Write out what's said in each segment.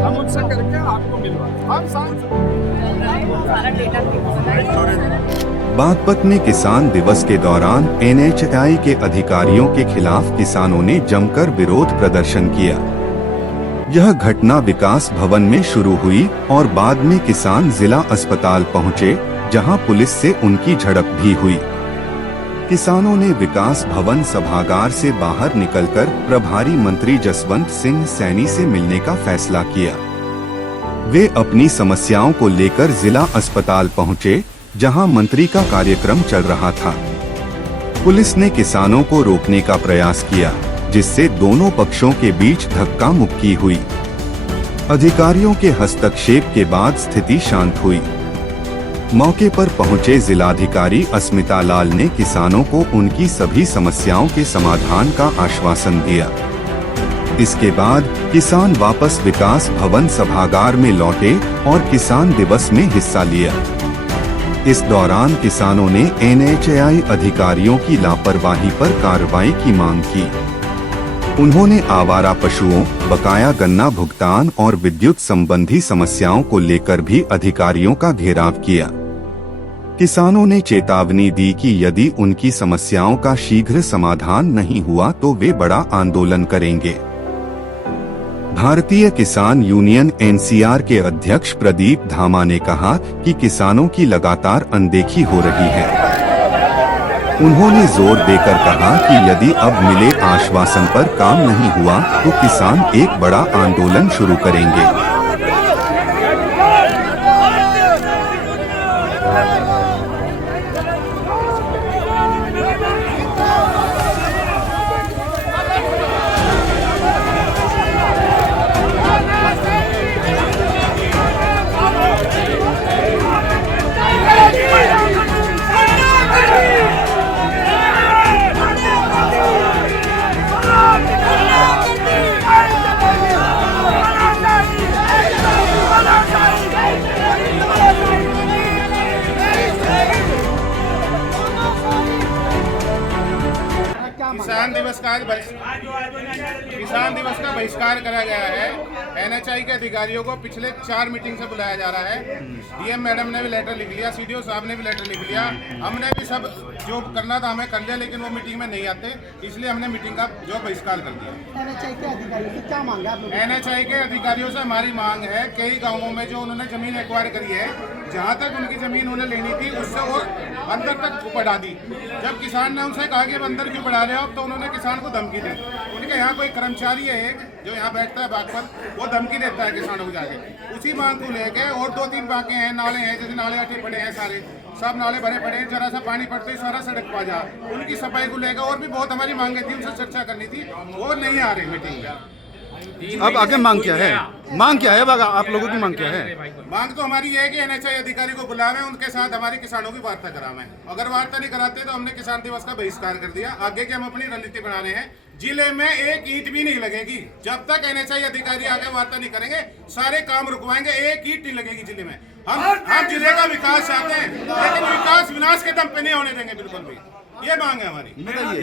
हम उनसे करके आपको मिलवा बागपत में किसान दिवस के दौरान NHAI के अधिकारियों के खिलाफ किसानों ने जमकर विरोध प्रदर्शन किया। यह घटना विकास भवन में शुरू हुई और बाद में किसान जिला अस्पताल पहुंचे, जहां पुलिस से उनकी झड़प भी हुई। किसानों ने विकास भवन सभागार से बाहर निकलकर प्रभारी मंत्री जसवंत सिंह सैनी से मिलने का फैसला किया। वे अपनी समस्याओं को लेकर जिला अस्पताल पहुंचे, जहां मंत्री का कार्यक्रम चल रहा था। पुलिस ने किसानों को रोकने का प्रयास किया, जिससे दोनों पक्षों के बीच धक्का मुक्की हुई। अधिकारियों के हस्तक्षेप के बाद स्थिति शांत हुई। मौके पर पहुंचे जिलाधिकारी अस्मिता लाल ने किसानों को उनकी सभी समस्याओं के समाधान का आश्वासन दिया। इसके बाद किसान वापस विकास भवन सभागार में लौटे और किसान दिवस में हिस्सा लिया। इस दौरान किसानों ने NHAI अधिकारियों की लापरवाही पर कार्रवाई की मांग की। उन्होंने आवारा पशुओं, बकाया गन्ना भुगतान और विद्युत संबंधी समस्याओं को लेकर भी अधिकारियों का घेराव किया। किसानों ने चेतावनी दी कि यदि उनकी समस्याओं का शीघ्र समाधान नहीं हुआ तो वे बड़ा आंदोलन करेंगे। भारतीय किसान यूनियन NCR के अध्यक्ष प्रदीप धामा ने कहा कि किसानों की लगातार अनदेखी हो रही है। उन्होंने जोर देकर कहा कि यदि अब मिले आश्वासन पर काम नहीं हुआ तो किसान एक बड़ा आंदोलन शुरू करेंगे। किसान दिवस का बहिष्कार करा गया है। NHAI के अधिकारियों को पिछले 4 मीटिंग से बुलाया जा रहा है। DM मैडम ने भी लेटर लिख लिया, CDO साहब ने भी लेटर लिख लिया। हमने भी सब जो करना था हमें कर लिया, लेकिन वो मीटिंग में नहीं आते, इसलिए हमने मीटिंग का जो बहिष्कार कर दिया। NHAI के अधिकारियों से क्या मांग है? NHAI के अधिकारियों से हमारी मांग है, कई गाँवों में जो उन्होंने जमीन एक्वायर करी है, जहाँ तक उनकी जमीन उन्हें लेनी थी उससे वो अंदर तक बढ़ा दी। जब किसान ने उनसे कहा कि अब अंदर क्यों बढ़ा रहे हो, तो उन्होंने किसान को धमकी दी। उनके यहाँ कोई कर्मचारी है एक जो यहाँ बैठता है बागपत, वो धमकी देता है किसानों को जाके। उसी मांग को लेके और 2-3 बाकी हैं, नाले हैं, जैसे नाले अटे पड़े हैं, सारे सब नाले भरे पड़े हैं, जरा सा पानी पड़ते ही सारा सड़क पा जा। उनकी सफाई को लेकर और भी बहुत हमारी मांगे थी, उनसे चर्चा करनी थी, वो नहीं आ रही मीटिंग में। अब आगे मांग क्या है? मांग क्या है बागा? आप लोगों की मांग क्या है? मांग तो हमारी ये है कि NHAI अधिकारी को बुलावे, उनके साथ हमारी किसानों की वार्ता करावें। अगर वार्ता नहीं कराते तो हमने किसान दिवस का बहिष्कार कर दिया। आगे की हम अपनी रणनीति बना रहे हैं। जिले में एक ईंट भी नहीं लगेगी जब तक NHAI अधिकारी आगे वार्ता नहीं करेंगे। सारे काम रुकवाएंगे, एक ईंट नहीं लगेगी जिले में। हम जिले का विकास चाहते हैं, लेकिन विकास विनाश के दम पे नहीं होने देंगे बिल्कुल भी। ये मांग है हमारी।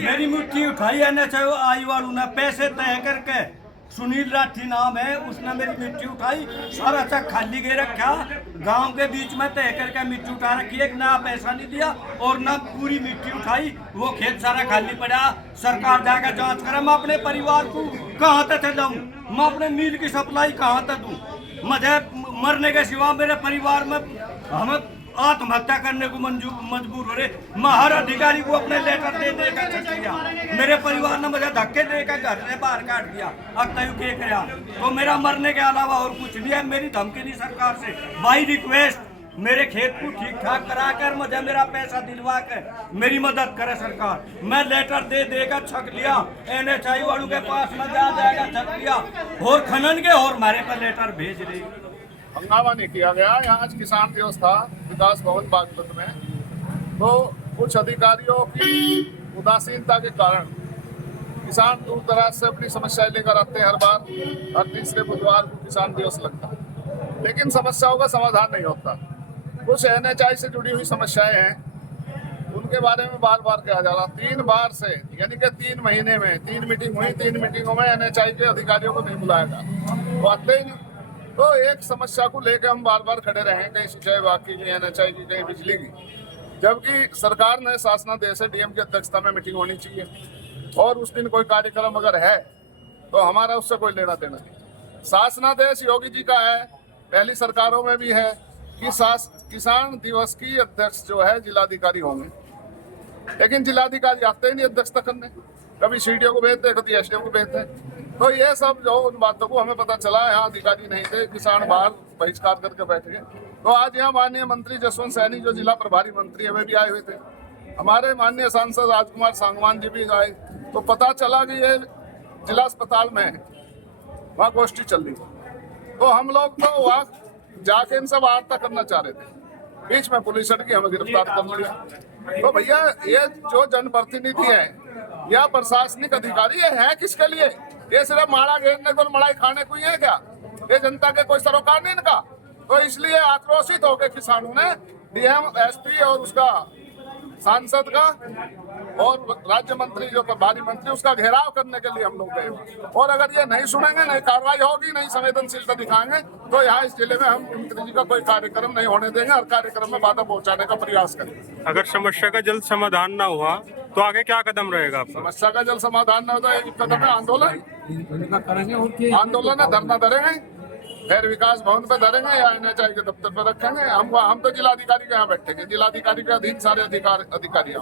मेरी मुट्ठी उठाई NHAI वालों ने, पैसे तय करके। सुनील राठी नाम है, उसने मेरी मिट्टी उठाई, सारा चक खाली गे रखा, गांव के बीच में तय करके मिट्टी उठा रखी है। ना पैसा नहीं दिया और ना पूरी मिट्टी उठाई, वो खेत सारा खाली पड़ा। सरकार जाकर जांच करे। मैं अपने परिवार को कहाँ तक लाऊं? मैं अपने मील की सप्लाई कहाँ तक दूं? मुझे मरने के सिवा मेरे परिवार में हमें आत्महत्या करने को मजबूर हो रहे। मैं हर अधिकारी को अपने लेटर दे देकर छट दिया। मेरे परिवार ने मुझे धक्के देकर घर से बाहर काट दिया। अब तक क्या किया? तो मेरा मरने के अलावा और कुछ नहीं है। मेरी धमकी नहीं सरकार से, बाई रिक्वेस्ट मेरे खेत को ठीक ठाक करा कर मुझे मेरा पैसा दिलवा कर मेरी मदद करे सरकार। मैं लेटर दे देकर छक लिया। NHAI वालों के पास में जा जाएगा, छक लिया और खनन के और हमारे पर लेटर भेज रही। हंगामा नहीं किया गया। यहाँ आज किसान दिवस था विकास भवन बागपत में, तो कुछ अधिकारियों की उदासीनता के कारण किसान दूर दराज से अपनी समस्याएं लेकर आते हैं। हर बार हर तीसरे बुधवार को किसान दिवस लगता है, लेकिन समस्याओं का समाधान नहीं होता। कुछ NHAI से जुड़ी हुई समस्याएं हैं, उनके बारे में बार बार कहा जा रहा, 3 बार से, यानी कि 3 महीने में 3 मीटिंग हुई, 3 मीटिंगों में NHAI के अधिकारियों को नहीं बुलाया गया, वो आते ही नहीं। तो एक समस्या को लेकर हम बार बार खड़े रहे, कहीं सिंचाई विभाग की, कहीं NHAI की, कहीं बिजली की, जबकि सरकार ने शासनादेश है DM की अध्यक्षता में मीटिंग होनी चाहिए, और उस दिन कोई कार्यक्रम अगर है तो हमारा उससे कोई लेना देना नहीं। शासनादेश योगी जी का है, पहली सरकारों में भी है कि किसान दिवस की अध्यक्ष जो है जिलाधिकारी होंगे, लेकिन जिलाधिकारी आते ही नहीं अध्यक्षता करने, कभी CDO को भेजते, कभी SDO को भेजते। तो ये सब जो उन बातों को हमें पता चला, यहाँ अधिकारी नहीं थे, किसान बाहर बहिष्कार करके बैठ गए। तो आज यहाँ माननीय मंत्री जसवंत सैनी जो जिला प्रभारी मंत्री है वे भी आए हुए थे, हमारे माननीय सांसद राजकुमार सांगवान जी भी आए। तो पता चला कि ये जिला अस्पताल में है, वहाँ गोष्ठी चल रही थी। तो हम लोग तो वहाँ जाके इनसे वार्ता करना चाह रहे थे, बीच में पुलिस अटकी, हमें गिरफ्तार कर लिया। तो भैया ये जो जनप्रतिनिधि है या प्रशासनिक अधिकारी है किसके लिए? ये सिर्फ माड़ा घेरने को, मलाई खाने को ही है क्या? ये जनता के कोई सरोकार नहीं इनका। तो इसलिए आक्रोशित हो गए किसानों ने DM, SP और उसका सांसद का और राज्य मंत्री जो प्रभारी मंत्री उसका घेराव करने के लिए हम लोग गए। और अगर ये नहीं सुनेंगे, नहीं कार्रवाई होगी, नहीं संवेदनशीलता दिखाएंगे, तो यहाँ इस जिले में हम मुख्यमंत्री जी का कोई कार्यक्रम नहीं होने देंगे और कार्यक्रम में बाधा पहुंचाने का प्रयास करेंगे। अगर समस्या का जल्द समाधान ना हुआ तो आगे क्या कदम रहेगा आपका? समस्या का जल्द समाधान न होता, एक कदम है आंदोलन, है, धरना धरेंगे, फिर विकास भवन पे धरेंगे या NHAI के दफ्तर पे रखेंगे। हम तो जिलाधिकारी के यहाँ बैठेंगे, जिलाधिकारी के अधीन सारे अधिकारी हैं।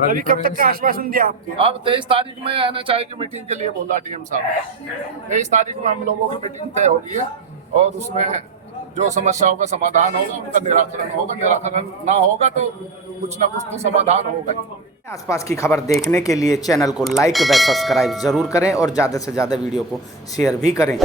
अभी कब तक का आश्वासन दिया आपको? अब 23 तारीख में NHAI की मीटिंग के लिए बोला DM साहब। 23 तारीख में हम लोगों की मीटिंग तय होगी है और उसमें जो समस्याओं का समाधान होगा उनका निराकरण होगा, निराकरण ना होगा तो कुछ ना कुछ तो समाधान होगा। आसपास की खबर देखने के लिए चैनल को लाइक व सब्सक्राइब जरूर करें और ज़्यादा से ज़्यादा वीडियो को शेयर भी करें।